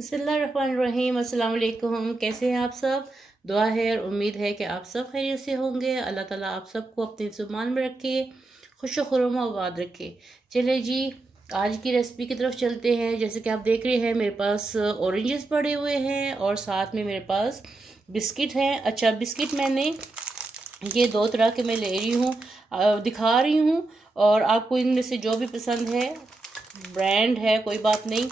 बिस्मिल्लाहिर्रहमानिर्रहीम। अस्सलाम वालेकुम। कैसे हैं आप सब? दुआ है और उम्मीद है कि आप सब खैरियत से होंगे। अल्लाह ताला आप सबको अपने ज़ुबान में रखे, खुश खुरम आबाद रखे। चले जी, आज की रेसिपी की तरफ चलते हैं। जैसे कि आप देख रहे हैं मेरे पास ऑरेंजेस पड़े हुए हैं और साथ में मेरे पास बिस्किट हैं। अच्छा, बिस्किट मैंने ये दो तरह के मैं ले रही हूँ, दिखा रही हूँ, और आपको इनमें से जो भी पसंद है, ब्रांड है कोई बात नहीं,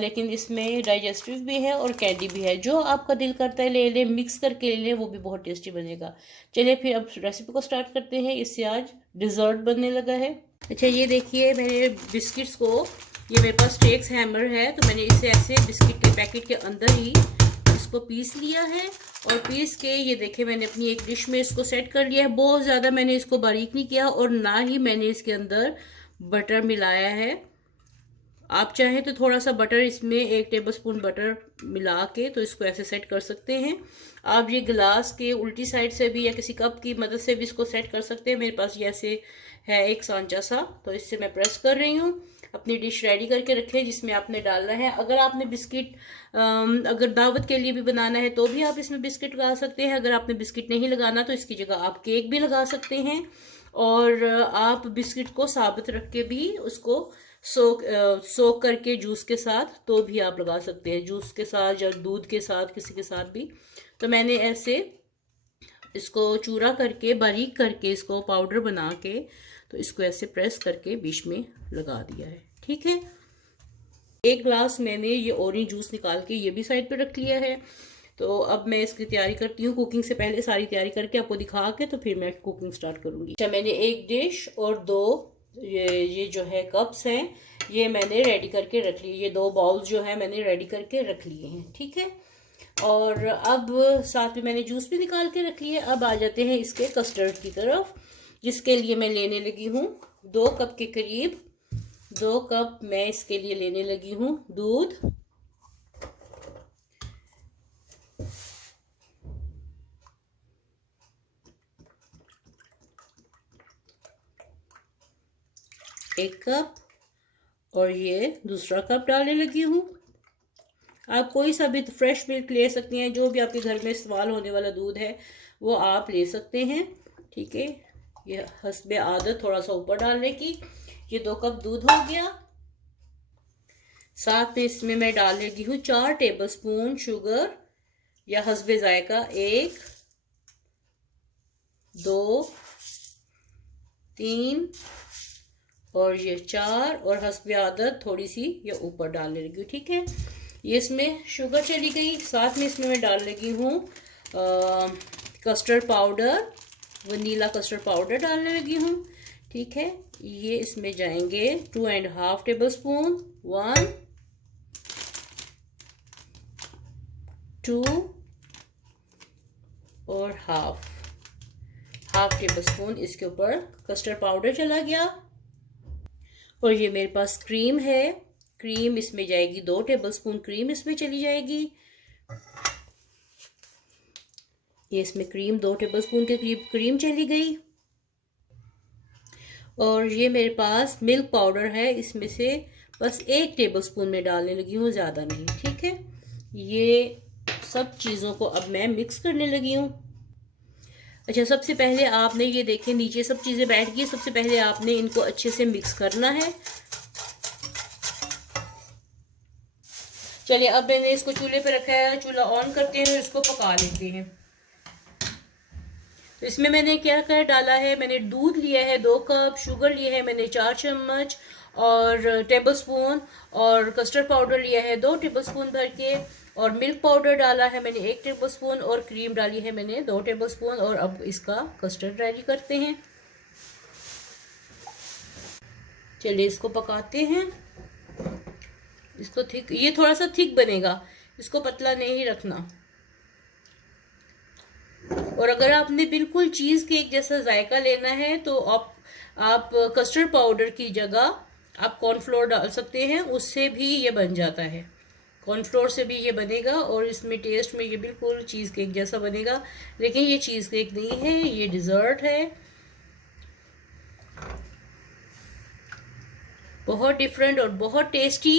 लेकिन इसमें डाइजेस्टिव भी है और कैंडी भी है। जो आपका दिल करता है ले लें, मिक्स करके ले लें, वो भी बहुत टेस्टी बनेगा। चलिए फिर अब रेसिपी को स्टार्ट करते हैं। इससे आज डिज़र्ट बनने लगा है। अच्छा, ये देखिए मेरे बिस्किट्स को, ये मेरे पास स्टेक्स हैमर है, तो मैंने इसे ऐसे बिस्किट के पैकेट के अंदर ही इसको पीस लिया है। और पीस के ये देखिए मैंने अपनी एक डिश में इसको सेट कर लिया है। बहुत ज़्यादा मैंने इसको बारीक नहीं किया और ना ही मैंने इसके अंदर बटर मिलाया है। आप चाहें तो थोड़ा सा बटर, इसमें 1 टेबलस्पून बटर मिला के तो इसको ऐसे सेट कर सकते हैं। आप ये गिलास के उल्टी साइड से भी या किसी कप की मदद से भी इसको सेट कर सकते हैं। मेरे पास ये ऐसे है एक सांचा सा, तो इससे मैं प्रेस कर रही हूँ। अपनी डिश रेडी करके रखें जिसमें आपने डालना है। अगर आपने बिस्किट अगर दावत के लिए भी बनाना है तो भी आप इसमें बिस्किट लगा सकते हैं। अगर आपने बिस्किट नहीं लगाना तो इसकी जगह आप केक भी लगा सकते हैं। और आप बिस्किट को साबुत रख के भी उसको सोक करके जूस के साथ तो भी आप लगा सकते हैं, जूस के साथ या दूध के साथ, किसी के साथ भी। तो मैंने ऐसे इसको चूरा करके, बारीक करके, इसको पाउडर बना के तो इसको ऐसे प्रेस करके बीच में लगा दिया है। ठीक है, 1 ग्लास मैंने ये ऑरेंज जूस निकाल के ये भी साइड पे रख लिया है। तो अब मैं इसकी तैयारी करती हूँ। कुकिंग से पहले सारी तैयारी करके आपको दिखा के तो फिर मैं कुकिंग स्टार्ट करूंगी। अच्छा, मैंने एक डिश और 2 ये जो है कप्स हैं, ये मैंने रेडी करके रख लिए। ये 2 बाउल्स जो है मैंने रेडी करके रख लिए हैं। ठीक है, और अब साथ में मैंने जूस भी निकाल के रख लिए। अब आ जाते हैं इसके कस्टर्ड की तरफ, जिसके लिए मैं लेने लगी हूँ 2 कप के करीब। 2 कप मैं इसके लिए लेने लगी हूँ दूध। एक कप, और ये दूसरा कप डालने लगी हूँ। आप कोई सा भी फ्रेश मिल्क ले सकते हैं, जो भी आपके घर में इस्तेमाल होने वाला दूध है वो आप ले सकते हैं। ठीक है, ये हस्बे आदत थोड़ा सा ऊपर डालने की। ये 2 कप दूध हो गया। साथ में इसमें मैं डाल लगी हूँ 4 टेबलस्पून शुगर या हस्बे जायका। 1 2 3 और ये 4, और हस्बे आदत थोड़ी सी ये ऊपर डालने लगी हूँ। ठीक है, ये इसमें शुगर चली गई। साथ में इसमें मैं डाल लगी हूँ custard powder, vanilla custard powder डालने लगी हूँ। ठीक है, ये इसमें जाएंगे 2.5 टेबलस्पून, 1 2 और हाफ टेबलस्पून इसके ऊपर कस्टर्ड पाउडर चला गया। और ये मेरे पास क्रीम है। क्रीम इसमें जाएगी 2 टेबलस्पून क्रीम इसमें चली जाएगी। ये इसमें क्रीम 2 टेबलस्पून के करीब क्रीम चली गई। और ये मेरे पास मिल्क पाउडर है, इसमें से बस 1 टेबलस्पून में डालने लगी हूँ, ज़्यादा नहीं। ठीक है, ये सब चीज़ों को अब मैं मिक्स करने लगी हूँ। अच्छा, सबसे पहले आपने ये देखें नीचे सब चीज़ें बैठ गई। सबसे पहले आपने इनको अच्छे से मिक्स करना है। चलिए, अब मैंने इसको चूल्हे पे रखा है, चूल्हा ऑन करते हैं और इसको पका लेते हैं। तो इसमें मैंने क्या क्या डाला है, मैंने दूध लिया है 2 कप, शुगर लिया है मैंने 4 चम्मच और टेबलस्पून, और कस्टर्ड पाउडर लिया है 2 टेबलस्पून भर के, और मिल्क पाउडर डाला है मैंने 1 टेबलस्पून, और क्रीम डाली है मैंने 2 टेबलस्पून। और अब इसका कस्टर्ड रेडी करते हैं। चलिए इसको पकाते हैं। इसको थिक, ये थोड़ा सा थिक बनेगा, इसको पतला नहीं रखना। और अगर आपने बिल्कुल चीज़ केक जैसा जायका लेना है तो आप कस्टर्ड पाउडर की जगह आप कॉर्नफ्लोर डाल सकते हैं, उससे भी ये बन जाता है। कॉर्नफ्लोर से भी ये बनेगा और इसमें टेस्ट में ये बिल्कुल चीज़ केक जैसा बनेगा। लेकिन ये चीज़ केक नहीं है, ये डिज़र्ट है। बहुत डिफरेंट और बहुत टेस्टी।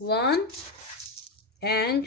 1 and